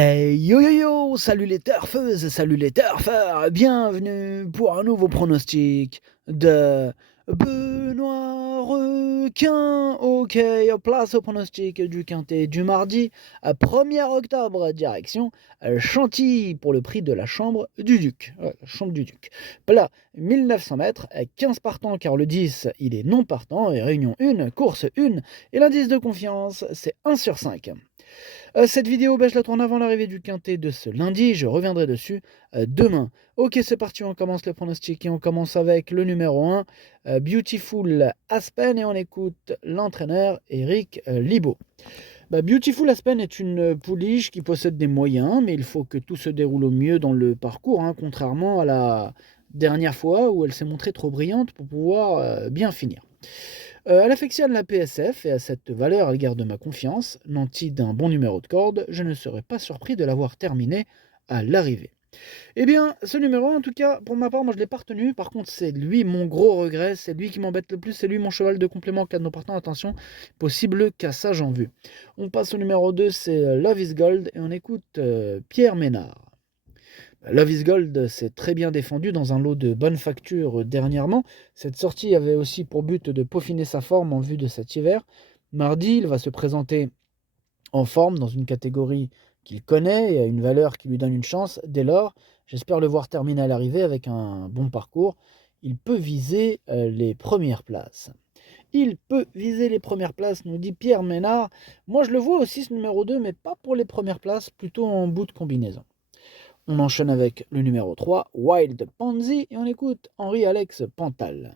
Hey yo yo yo! Salut les turfeuses, salut les turfeurs! Bienvenue pour un nouveau pronostic de Benoît Requin. Ok, place au pronostic du quintet du mardi 1er octobre, direction Chantilly pour le prix de la chambre du Duc. Ouais, la chambre du Duc. Plat 1900 mètres, 15 partants car le 10 il est non partant et réunion 1, course 1 et l'indice de confiance c'est 1 sur 5. Cette vidéo, je la tourne avant l'arrivée du quintet de ce lundi, je reviendrai dessus demain. Ok, c'est parti, on commence le pronostic et on commence avec le numéro 1, Beautiful Aspen, et on écoute l'entraîneur Eric Libaud. Beautiful Aspen est une pouliche qui possède des moyens, mais il faut que tout se déroule au mieux dans le parcours, contrairement à la dernière fois où elle s'est montrée trop brillante pour pouvoir bien finir. Elle affectionne la PSF et à cette valeur, elle garde ma confiance. Nanti d'un bon numéro de corde, je ne serais pas surpris de l'avoir terminé à l'arrivée. Eh bien, ce numéro, en tout cas, pour ma part, moi je l'ai pas retenu. Par contre, c'est lui mon gros regret, c'est lui qui m'embête le plus, c'est lui mon cheval de complément en cas de non partant. Attention, possible cassage en vue. On passe au numéro 2, c'est Love is Gold, et on écoute Pierre Ménard. Love is Gold s'est très bien défendu dans un lot de bonne facture dernièrement. Cette sortie avait aussi pour but de peaufiner sa forme en vue de cet hiver. Mardi, il va se présenter en forme dans une catégorie qu'il connaît et à une valeur qui lui donne une chance. Dès lors, j'espère le voir terminer à l'arrivée avec un bon parcours. Il peut viser les premières places. Il peut viser les premières places, nous dit Pierre Ménard. Moi, je le vois aussi, ce numéro 2, mais pas pour les premières places, plutôt en bout de combinaison. On enchaîne avec le numéro 3, Wild Pansy, et on écoute Henri-Alex Pantal.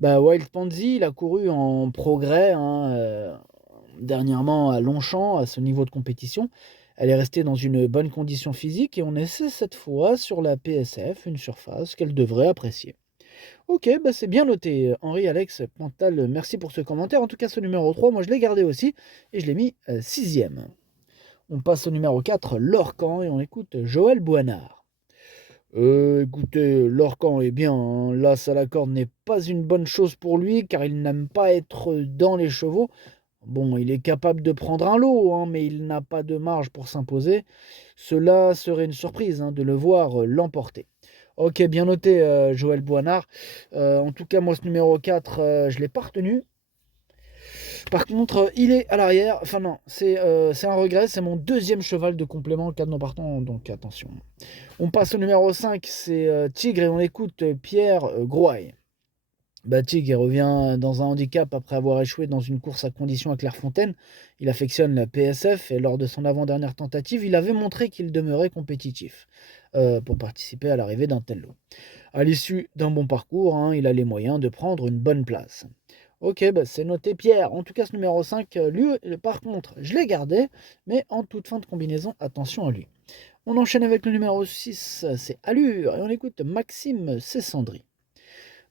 Wild Pansy, il a couru en progrès dernièrement à Longchamp, à ce niveau de compétition. Elle est restée dans une bonne condition physique et on essaie cette fois sur la PSF, une surface qu'elle devrait apprécier. Ok, c'est bien noté, Henri-Alex Pantal, merci pour ce commentaire. En tout cas, ce numéro 3, moi je l'ai gardé aussi et je l'ai mis 6e. On passe au numéro 4, Lorcan, et on écoute Joël Boinard. Écoutez, Lorcan est bien, hein. L'as à la corde n'est pas une bonne chose pour lui, car il n'aime pas être dans les chevaux. Bon, il est capable de prendre un lot, mais il n'a pas de marge pour s'imposer. Cela serait une surprise de le voir l'emporter. Ok, bien noté, Joël Boinard. En tout cas, moi, ce numéro 4, je ne l'ai pas retenu. Par contre, il est à l'arrière. Enfin non, c'est un regret. C'est mon deuxième cheval de complément, 4 non partant, donc attention. On passe au numéro 5, c'est Tigre, et on écoute Pierre Grouaille. Tigre revient dans un handicap après avoir échoué dans une course à conditions à Clairefontaine. Il affectionne la PSF et lors de son avant-dernière tentative, il avait montré qu'il demeurait compétitif pour participer à l'arrivée d'un tel lot. À l'issue d'un bon parcours, il a les moyens de prendre une bonne place. Ok, c'est noté Pierre. En tout cas, ce numéro 5, lui, par contre, je l'ai gardé, mais en toute fin de combinaison, attention à lui. On enchaîne avec le numéro 6, c'est Allure, et on écoute Maxime Cessandry.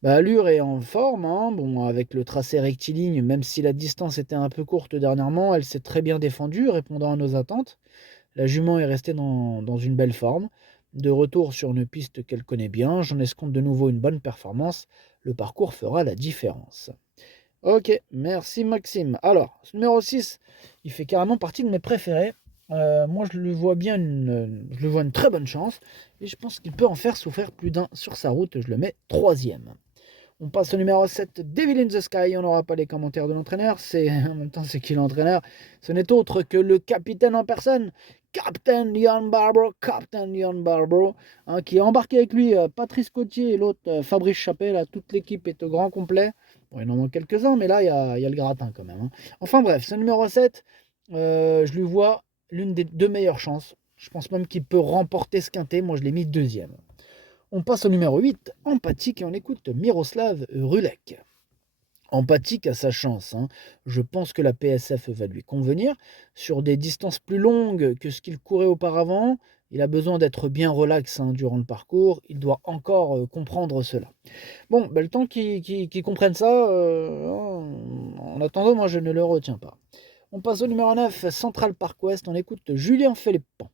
Allure est en forme, avec le tracé rectiligne, même si la distance était un peu courte dernièrement, elle s'est très bien défendue, répondant à nos attentes. La jument est restée dans une belle forme. De retour sur une piste qu'elle connaît bien, j'en escompte de nouveau une bonne performance. Le parcours fera la différence. Ok, merci Maxime. Alors, ce numéro 6, il fait carrément partie de mes préférés. Moi, je le vois bien, je le vois une très bonne chance. Et je pense qu'il peut en faire souffrir plus d'un sur sa route. Je le mets 3e. On passe au numéro 7, Devil in the Sky. On n'aura pas les commentaires de l'entraîneur. En même temps, c'est qui l'entraîneur? Ce n'est autre que le capitaine en personne, Captain Ian Barbaro, qui a embarqué avec lui Patrice Cotier et l'autre Fabrice Chappet. Là, toute l'équipe est au grand complet. Bon, il en manque quelques-uns, mais là, il y a le gratin quand même. Enfin bref, ce numéro 7, je lui vois l'une des deux meilleures chances. Je pense même qu'il peut remporter ce quintet. Moi, je l'ai mis 2e. On passe au numéro 8, Empathique, et on écoute Miroslav Rulek. Empathique a sa chance. Je pense que la PSF va lui convenir. Sur des distances plus longues que ce qu'il courait auparavant, il a besoin d'être bien relax durant le parcours. Il doit encore comprendre cela. Bon, le temps qu'il comprenne ça, en attendant, moi je ne le retiens pas. On passe au numéro 9, Central Park West. On écoute Julien Philippon.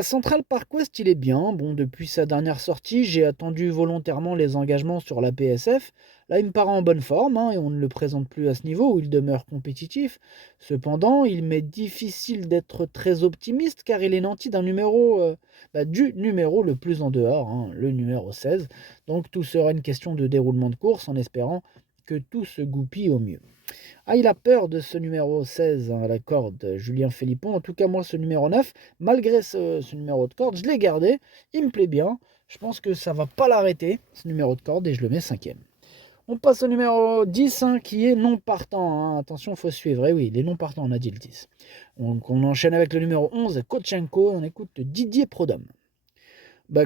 Central Park West, il est bien. Bon, depuis sa dernière sortie, j'ai attendu volontairement les engagements sur la PSF. Là, il me paraît en bonne forme, hein, et on ne le présente plus à ce niveau où il demeure compétitif. Cependant, il m'est difficile d'être très optimiste car il est nanti du numéro le plus en dehors, hein, le numéro 16. Donc tout sera une question de déroulement de course en espérant que tout se goupille au mieux. Ah, il a peur de ce numéro 16, hein, à la corde, Julien Philippon. En tout cas, moi, ce numéro 9, malgré ce numéro de corde, je l'ai gardé. Il me plaît bien. Je pense que ça va pas l'arrêter, ce numéro de corde, et je le mets cinquième. On passe au numéro 10, hein, qui est non partant, hein. Attention, il faut suivre. Eh oui, les non partants, on a dit le 10. Donc, on enchaîne avec le numéro 11, Kotchenko. On écoute Didier Prodhomme.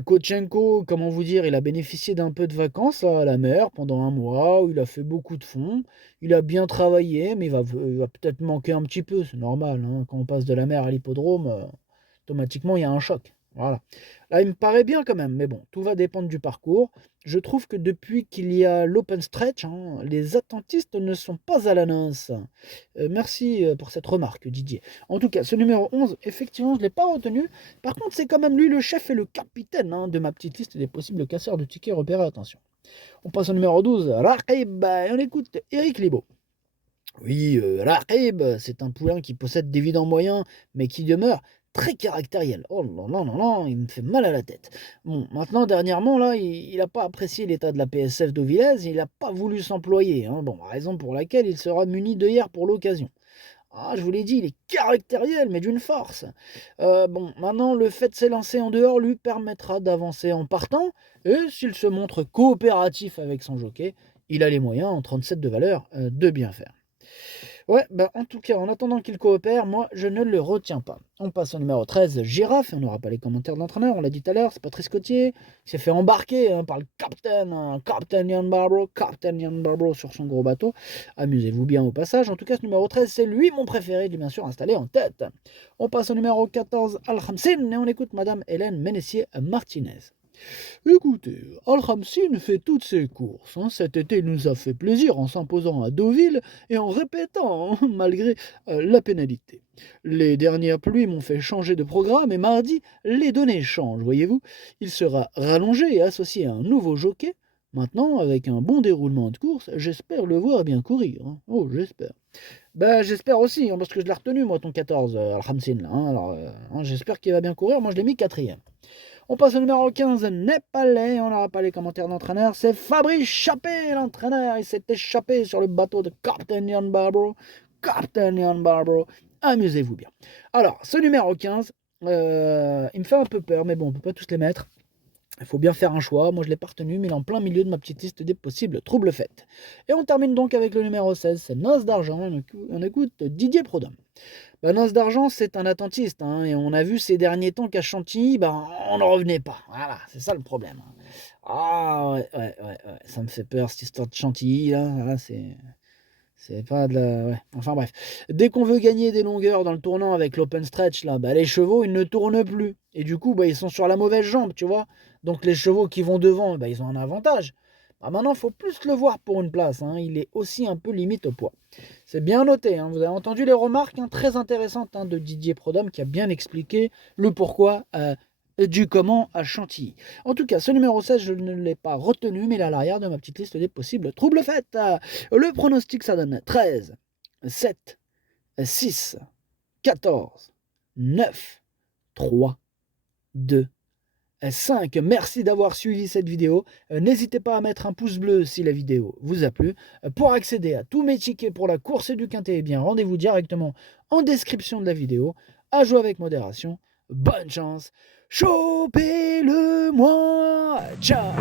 Kotchenko, comment vous dire, il a bénéficié d'un peu de vacances là, à la mer pendant un mois où il a fait beaucoup de fond. Il a bien travaillé, mais il va peut-être manquer un petit peu, c'est normal, hein. Quand on passe de la mer à l'hippodrome, automatiquement il y a un choc. Voilà. Là, il me paraît bien quand même, mais bon, tout va dépendre du parcours. Je trouve que depuis qu'il y a l'open stretch, hein, les attentistes ne sont pas à la noce. Merci pour cette remarque, Didier. En tout cas, ce numéro 11, effectivement, je ne l'ai pas retenu. Par contre, c'est quand même lui le chef et le capitaine, hein, de ma petite liste des possibles casseurs de tickets repérés. Attention. On passe au numéro 12, Raqib, et on écoute Eric Libaud. Oui, Raqib, c'est un poulain qui possède des vidants moyens, mais qui demeure très caractériel. Oh là là là là, il me fait mal à la tête. Bon, maintenant, dernièrement, là, il n'a pas apprécié l'état de la PSF d'Auvilez, il n'a pas voulu s'employer, hein. Bon, raison pour laquelle il sera muni d'œillères pour l'occasion. Ah, je vous l'ai dit, il est caractériel, mais d'une force. Bon, maintenant, le fait de s'élancer en dehors lui permettra d'avancer en partant, et s'il se montre coopératif avec son jockey, il a les moyens, en 37 de valeur, de bien faire. Ouais, en tout cas, en attendant qu'il coopère, moi, je ne le retiens pas. On passe au numéro 13, Girafe, on n'aura pas les commentaires de l'entraîneur, on l'a dit tout à l'heure, c'est Patrice Cotier, il s'est fait embarquer, hein, par le capitaine, hein, Captain Ian Barbaro sur son gros bateau. Amusez-vous bien au passage. En tout cas, ce numéro 13, c'est lui mon préféré, il est bien sûr installé en tête. On passe au numéro 14, Al-Khamsin, et on écoute Madame Hélène Ménessier-Martinez. Écoutez, Al-Khamsin fait toutes ses courses, hein. Cet été, il nous a fait plaisir en s'imposant à Deauville et en répétant, hein, malgré la pénalité. Les dernières pluies m'ont fait changer de programme et mardi, les données changent, voyez-vous. Il sera rallongé et associé à un nouveau jockey. Maintenant, avec un bon déroulement de course, j'espère le voir bien courir, hein. Oh, j'espère. J'espère aussi, hein, parce que je l'ai retenu, moi, ton 14, Al-Khamsin, là, hein. Alors, j'espère qu'il va bien courir. Moi, je l'ai mis quatrième. On passe au numéro 15, Népalais, on n'aura pas les commentaires d'entraîneur, c'est Fabrice Chappé, l'entraîneur, il s'est échappé sur le bateau de Captain Ian Barbaro. Captain Ian Barbaro, amusez-vous bien. Alors, ce numéro 15, il me fait un peu peur, mais bon, on ne peut pas tous les mettre. Il faut bien faire un choix, moi je ne l'ai pas retenu, mais il est en plein milieu de ma petite liste des possibles troubles faits. Et on termine donc avec le numéro 16, c'est Noce d'Argent, on écoute Didier Prodhomme. Noce d'Argent, c'est un attentiste, hein, et on a vu ces derniers temps qu'à Chantilly, on n'en revenait pas. Voilà, c'est ça le problème. Ah ouais, ça me fait peur cette histoire de Chantilly, là c'est pas de la... Ouais. Enfin bref, dès qu'on veut gagner des longueurs dans le tournant avec l'open stretch, là, les chevaux, ils ne tournent plus. Et du coup, ils sont sur la mauvaise jambe, tu vois. Donc les chevaux qui vont devant, ils ont un avantage. Maintenant, il faut plus le voir pour une place, hein. Il est aussi un peu limite au poids. C'est bien noté, hein. Vous avez entendu les remarques, hein, très intéressantes, hein, de Didier Prodhomme qui a bien expliqué le pourquoi du comment à Chantilly. En tout cas, ce numéro 16, je ne l'ai pas retenu, mais il est à l'arrière de ma petite liste des possibles troubles faits. Le pronostic, ça donne 13, 7, 6, 14, 9, 3, 2, 5. Merci d'avoir suivi cette vidéo. N'hésitez pas à mettre un pouce bleu si la vidéo vous a plu. Pour accéder à tous mes tickets pour la course du Quintet, rendez-vous directement en description de la vidéo. À jouer avec modération. Bonne chance. Chopez-le moi. Ciao.